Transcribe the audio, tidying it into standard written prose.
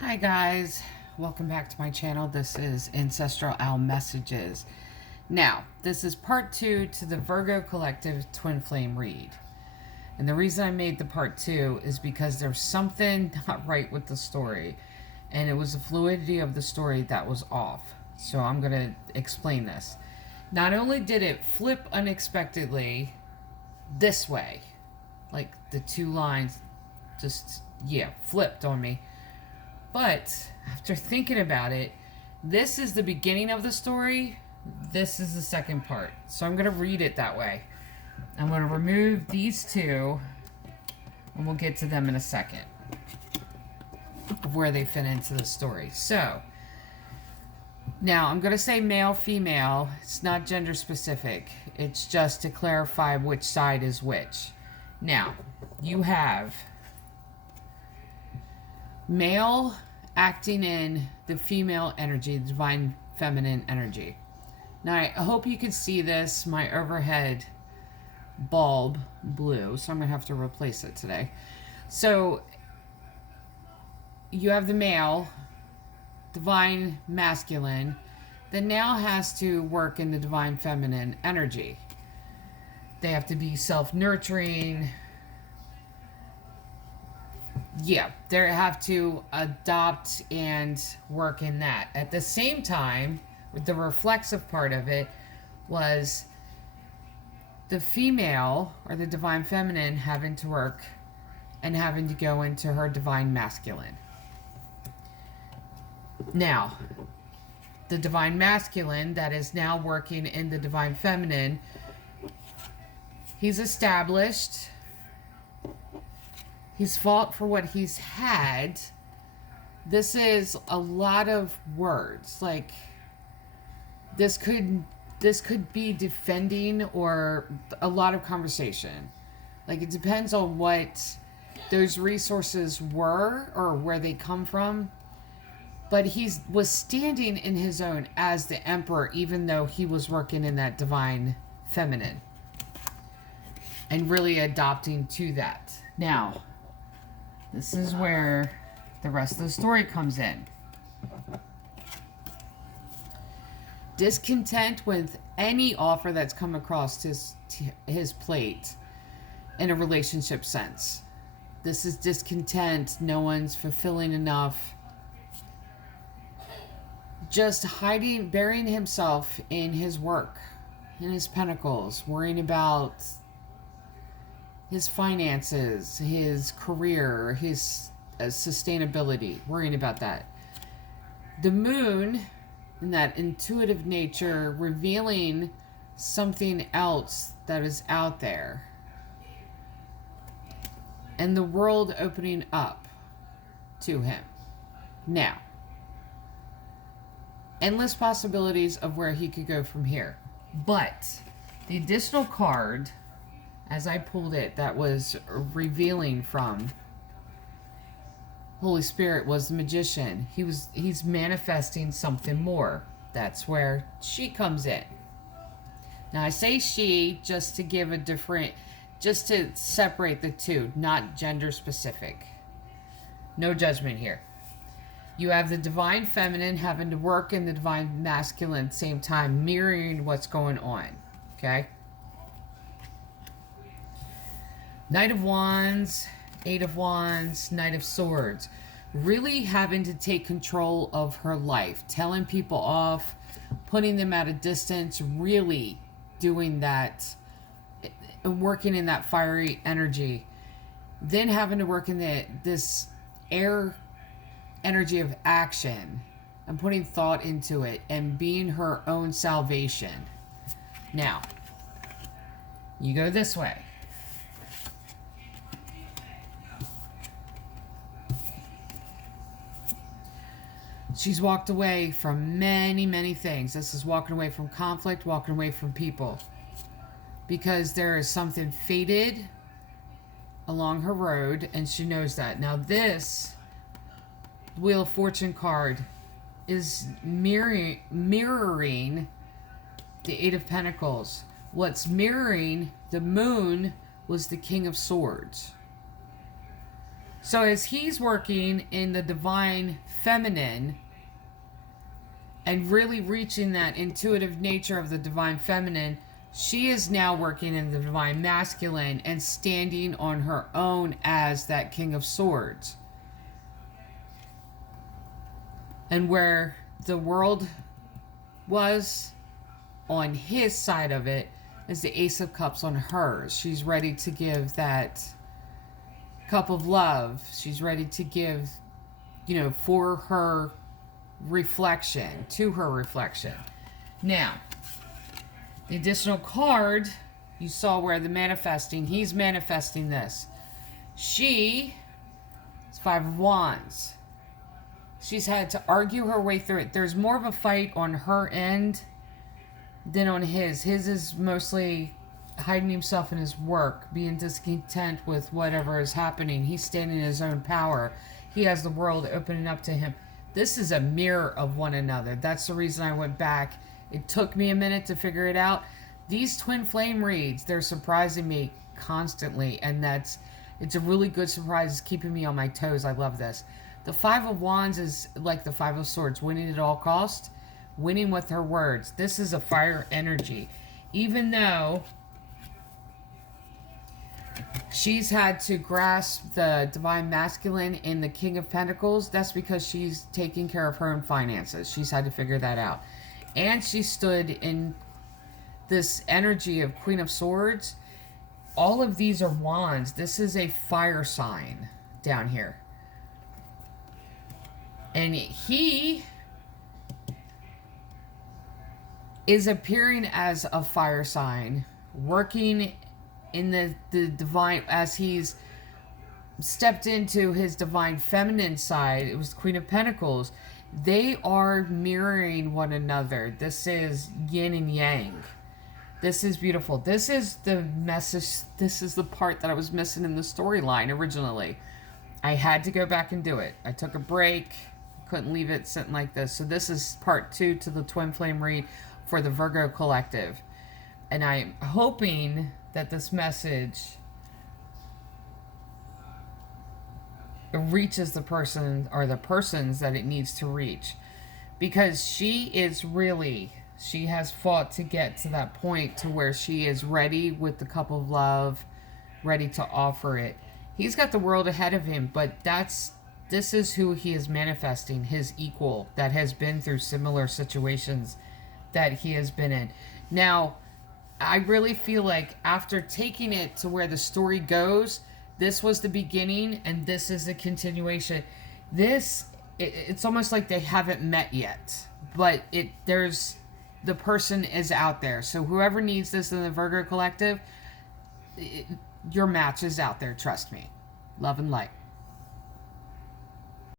Hi guys, welcome back to my channel. This is Ancestral Owl Messages. Now, this is part 2 to the Virgo Collective Twin Flame read. And the reason I made the part 2 is because there's something not right with the story. And it was the fluidity of the story that was off. So I'm going to explain this. Not only did it flip unexpectedly this way, like the two lines just, flipped on me. But after thinking about it, this is the beginning of the story. This is the second part. So I'm going to read it that way. I'm going to remove these two, and we'll get to them in a second, of where they fit into the story. So, now I'm going to say male, female. It's not gender specific. It's just to clarify which side is which. Now, you have male acting in the female energy, the divine feminine energy. Now, I hope you can see this. My overhead bulb blew, so I'm going to have to replace it today. So, you have the male, divine masculine, that now has to work in the divine feminine energy. They have to be self-nurturing. Yeah, they have to adopt and work in that. At the same time, the reflexive part of it was the female, or the divine feminine, having to work and having to go into her divine masculine. Now, the divine masculine that is now working in the divine feminine, he's established. He's fought for what he's had. This is a lot of words. Like, this could be defending or a lot of conversation. Like, it depends on what those resources were or where they come from. But he was standing in his own as the emperor, even though he was working in that divine feminine and really adopting to that. Now, this is where the rest of the story comes in. Discontent with any offer that's come across his plate in a relationship sense. This is discontent. No one's fulfilling enough. Just hiding, burying himself in his work, in his pentacles, worrying about his finances, his career, his sustainability, worrying about that. The moon, in that intuitive nature, revealing something else that is out there. And the world opening up to him. Now, endless possibilities of where he could go from here. But the additional card, as I pulled it, that was revealing from Holy Spirit, was the Magician. He's manifesting something more. That's where she comes in. Now, I say she just to give a different, just to separate the two, not gender specific. No judgment here. You have the divine feminine having to work in the divine masculine at the same time, mirroring what's going on. Okay? Knight of Wands, Eight of Wands, Knight of Swords. Really having to take control of her life. Telling people off, putting them at a distance, really doing that, working in that fiery energy. Then having to work in this air energy of action and putting thought into it and being her own salvation. Now, you go this way. She's walked away from many, many things. This is walking away from conflict, walking away from people. Because there is something fated along her road, and she knows that. Now this Wheel of Fortune card is mirroring the Eight of Pentacles. What's mirroring the moon was the King of Swords. So as he's working in the divine feminine and really reaching that intuitive nature of the divine feminine, she is now working in the divine masculine and standing on her own as that King of Swords. And where the world was on his side of it is the Ace of Cups on hers. She's ready to give that cup of love. She's ready to give, for her reflection, to her reflection. Now, the additional card, you saw where the manifesting, he's manifesting this. She is 5 of Wands. She's had to argue her way through it. There's more of a fight on her end than on his. His is mostly hiding himself in his work, being discontent with whatever is happening. He's standing in his own power. He has the world opening up to him. This is a mirror of one another. That's the reason I went back. It took me a minute to figure it out. These twin flame reads, they're surprising me constantly, and it's a really good surprise. It's keeping me on my toes. I love this. The 5 of Wands is like the 5 of Swords, winning at all cost, winning with her words. This is a fire energy. Even though she's had to grasp the divine masculine in the King of Pentacles, that's because she's taking care of her own finances. She's had to figure that out. And she stood in this energy of Queen of Swords. All of these are wands. This is a fire sign down here. And he is appearing as a fire sign, working in the divine, as he's stepped into his divine feminine side. It was the Queen of Pentacles. They are mirroring one another. This is yin and yang. This is beautiful. This is the message. This is the part that I was missing in the storyline originally. I had to go back and do it. I took a break. Couldn't leave it sitting like this. So this is part 2 to the twin flame read for the Virgo collective. And I'm hoping that this message reaches the person or the persons that it needs to reach. Because she has fought to get to that point to where she is ready with the cup of love, ready to offer it. He's got the world ahead of him, but this is who he is manifesting, his equal that has been through similar situations that he has been in. Now, I really feel like after taking it to where the story goes, this was the beginning and this is the continuation. It's almost like they haven't met yet, but the person is out there. So whoever needs this in the Virgo collective, your match is out there, trust me. Love and light.